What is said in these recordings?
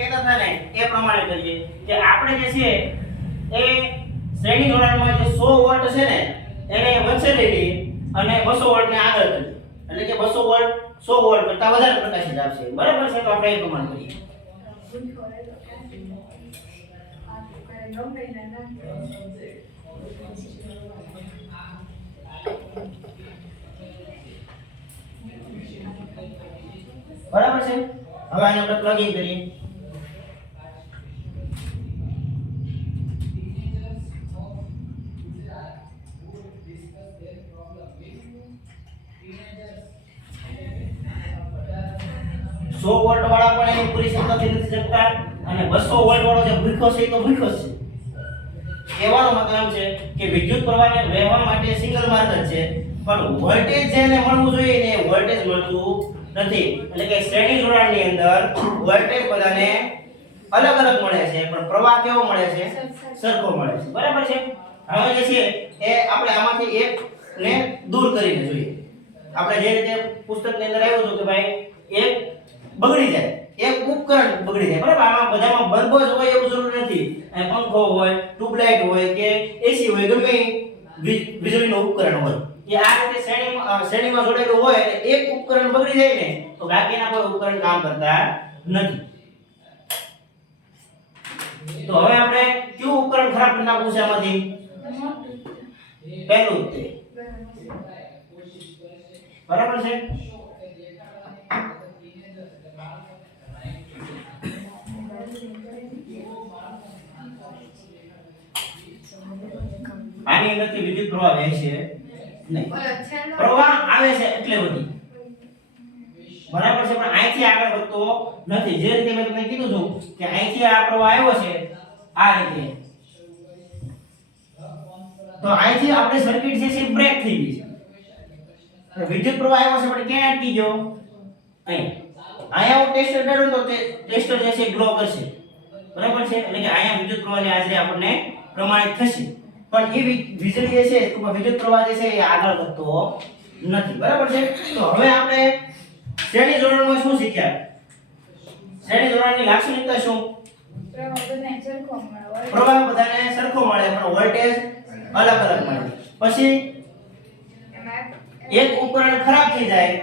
કહેતા હતા ને એ પ્રમાણે કરીએ કે આપણે જે છે એ શ્રેણી જોડાણમાં જે 100 વોલ્ટ છે ને એને વચ્ચે લઈ લઈએ અને 200 વોલ્ટ ને આગળ કરીએ એટલે કે 200 વોલ્ટ 100 વોલ્ટ કરતા વધારે પ્રકાશિત આપશે બરાબર છે તો આપણે એ પ્રમાણે કરીએ બરાબર છે હવે આને આપણે પ્લગ ઇન કરીએ સો વોલ્ટ વાળા પણ એની પૂરી ક્ષમતાથી નથી શકતા અને 200 વોલ્ટ વાળો જે ભૂખ્યો છે તો ભૂખ્યો છે કહેવાનો મતલબ છે કે વિદ્યુત પ્રવાહને વહેવા માટે સિંગલ માર્ગ જ છે પણ વોલ્ટેજ જેને મળવું જોઈએ ને વોલ્ટેજ મળતું નથી એટલે કે શ્રેણી જોડાણની અંદર વોલ્ટેજ બધાને અલગ અલગ મળે છે પણ પ્રવાહ કેવો મળે છે સરખો મળે છે બરાબર છે હવે જે છે એ આપણે આમાંથી એક ને દૂર કરીને જોઈએ આપણે જે રીતે પુસ્તકની અંદર આવ્યું હતું કે ભાઈ એક બગડી જાય એક ઉપકરણ બગડી જાય બરાબર આમાં બધામાં બલ્બ જ હોય એવું જરૂરી નથી અને પંખો હોય ટ્યુબલાઇટ હોય કે એસી હોય ગમે વીજળીનું ઉપકરણ હોય એ આ રીતે શ્રેણીમાં જોડેલું હોય એટલે એક ઉપકરણ બગડી જાય ને તો બાકીના કોઈ ઉપકરણ કામ કરતા નથી તો હવે આપણે કયું ઉપકરણ ખરાબ કરી નાખવું છે આમાંથી પહેલું તે બરાબર છે આની અંદરથી વિદ્યુત પ્રવાહ વહેશે નહીં પ્રવાહ આવે છે એટલે બધી બરાબર છે પણ અહીંથી આગળ વધતો નથી જે રીતે મેં તમને કીધું હતું કે અહીંથી આ પ્રવાહ આવ્યો છે આ રીતે તો અહીંથી આપણે સર્કિટ છે એ બ્રેક થઈ ગઈ છે વિદ્યુત પ્રવાહ આવ્યો છે પણ ક્યાં અટકી ગયો અહીંયા હું ટેસ્ટર કાઢું તો તે ટેસ્ટર જે છે ગ્લો કરશે બરાબર છે એટલે કે અહીંયા વિદ્યુત પ્રવાહની હાજરી આપણને પ્રમાણિત થશે પણ એ વીજળી જે છે તો વિદ્યુત પ્રવાહ જે છે એ આગળ વધતો નથી બરાબર છે તો હવે આપણે શ્રેણી જોડાણમાં શું શીખ્યા શ્રેણી જોડાણની લાક્ષણિકતા શું પ્રવાહ બધાને સરખો મળે પણ વોલ્ટેજ અલગ અલગ મળે પછી એક ઉપકરણ ખરાબ થઈ જાય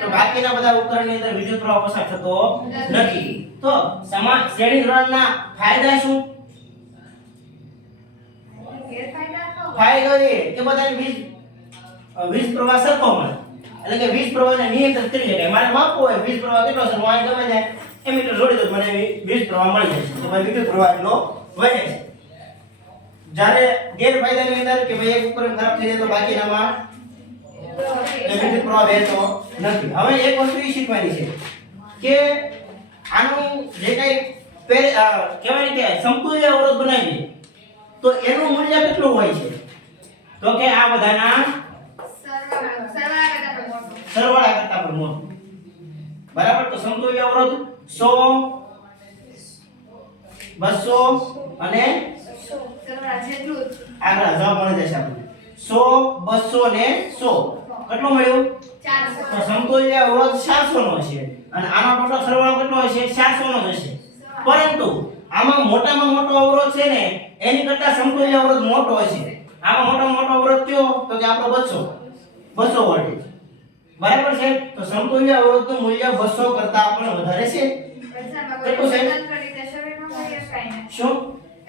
તો બાકીના બધા ઉપકરણની અંદર વિદ્યુત પ્રવાહ પસાર થતો નથી તો સમાન શ્રેણી જોડાણના ફાયદા શું ફાયદો એ કે બધાને વીજ પ્રવાહ સરખો મળે એટલે કે વીજ પ્રવાહને નિયંત્રિત કરી શકાય મારે માપવું હોય વીજ પ્રવાહ કેટલો છે હું અહીં ગમે ને એમીટર જોડી દઉં મને વીજ પ્રવાહ મળી જાય છે તો ભાઈ વિદ્યુત પ્રવાહ એટલો વધે છે જ્યારે ગેરફાયદાની અંદર કે ભાઈ એક ઉપકરણ ખરાબ થઈ જાય તો બાકીનામાં વિદ્યુત પ્રવાહ વહેતો નથી હવે એક વસ્તુ એ શીખવાની છે કે આનું જે કઈ કહેવાય કે સમતુલ્ય અવરોધ બનાવીએ તો એનું મૂલ્ય કેટલું હોય છે તો કે આ બધાના સરવાળા કરતા પણ મોટું બરાબર તો સમતુલ્ય અવરોધ 100 200 અને સરવાળા જેટલું આગળ જવાબ મળી જશે આપણને 100 200 ને 100 કેટલું મળ્યું 400 તો સમતુલ્ય અવરોધ 400 નો છે અને આનો ટોટલ સરવાળો કેટલો હશે 400 નો હશે પરંતુ આમાં મોટામાં મોટો અવરોધ છે ને એની કરતા સમતુલ્ય અવરોધ મોટો હશે આમાં મોટામાં મોટો અવરોધ કયો તો કે આપણો 200 વોલ્ટ બરાબર છે તો સમતુલ્ય અવરોધનું મૂલ્ય 200 કરતા પણ વધારે છે કેટલું છે શું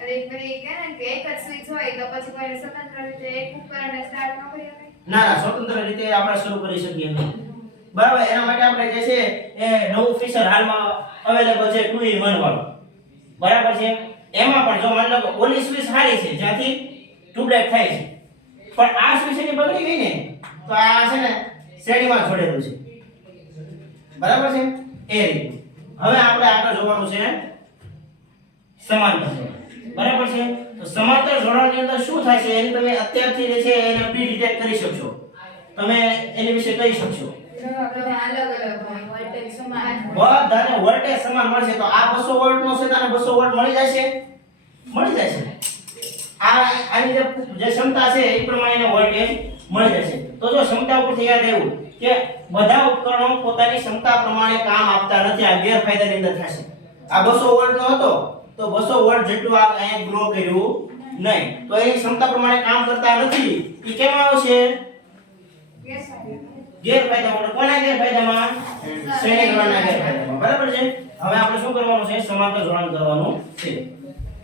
એક જ સ્વિચ હોય તો પછી કોઈ સ્વતંત્ર રીતે એક ઉપકરણને સ્ટાર્ટ ન કરી શકાય ના સ્વતંત્ર રીતે આપણે શરૂ કરી શકીએ નહીં બરાબર એના માટે આપણે જે છે એ નવું ફીચર હાલમાં અવેલેબલ છે 2 in 1 વાળું બરાબર છે એમાં પણ જો માની લો કે ઓલી સ્વિચ સારી છે જ્યાંથી ટ્યુબલાઇટ થાય છે પણ આ સ્વિચ એની બગડી ગઈ ને તો આ છે ને શ્રેણીમાં જોડેલું છે બરાબર છે એ રીતે હવે આપણે આગળ જોવાનું છે સમાંતર બરાબર છે તો સમાંતર જોડાણની અંદર શું થાય છે એની તમે અત્યારથી જે છે એને પ્રી ડિટેક્ટ કરી શકશો તમે એની વિશે કહી શકશો બધાને વોલ્ટેજ સમાન મળશે તો આ 200 વોલ્ટ નો છે તો આને 200 વોલ્ટ મળી જશે આની જે ક્ષમતા છે એ પ્રમાણે વોલ્ટેજ મળી જશે તો જો ક્ષમતા ઉપરથી યાદ આવ્યું કે બધા ઉપકરણો પોતાની ક્ષમતા પ્રમાણે કામ આપતા નથી આ ગેરફાયદાની અંદર થશે આ 200 વોલ્ટ નો હતો તો 200 વોલ્ટ જેટલું આ અહીંયા ગ્લો કર્યું નહીં, તો એની ક્ષમતા પ્રમાણે કામ કરતા નથી. ઈ કેમાં આવશે? ગેરફાયદામાં. કોના ગેરફાયદામાં? શ્રેણી જોડાણના ગેરફાયદામાં. બરાબર છે. હવે આપણે શું કરવાનું છે? સમાંતર જોડાણ કરવાનું છે.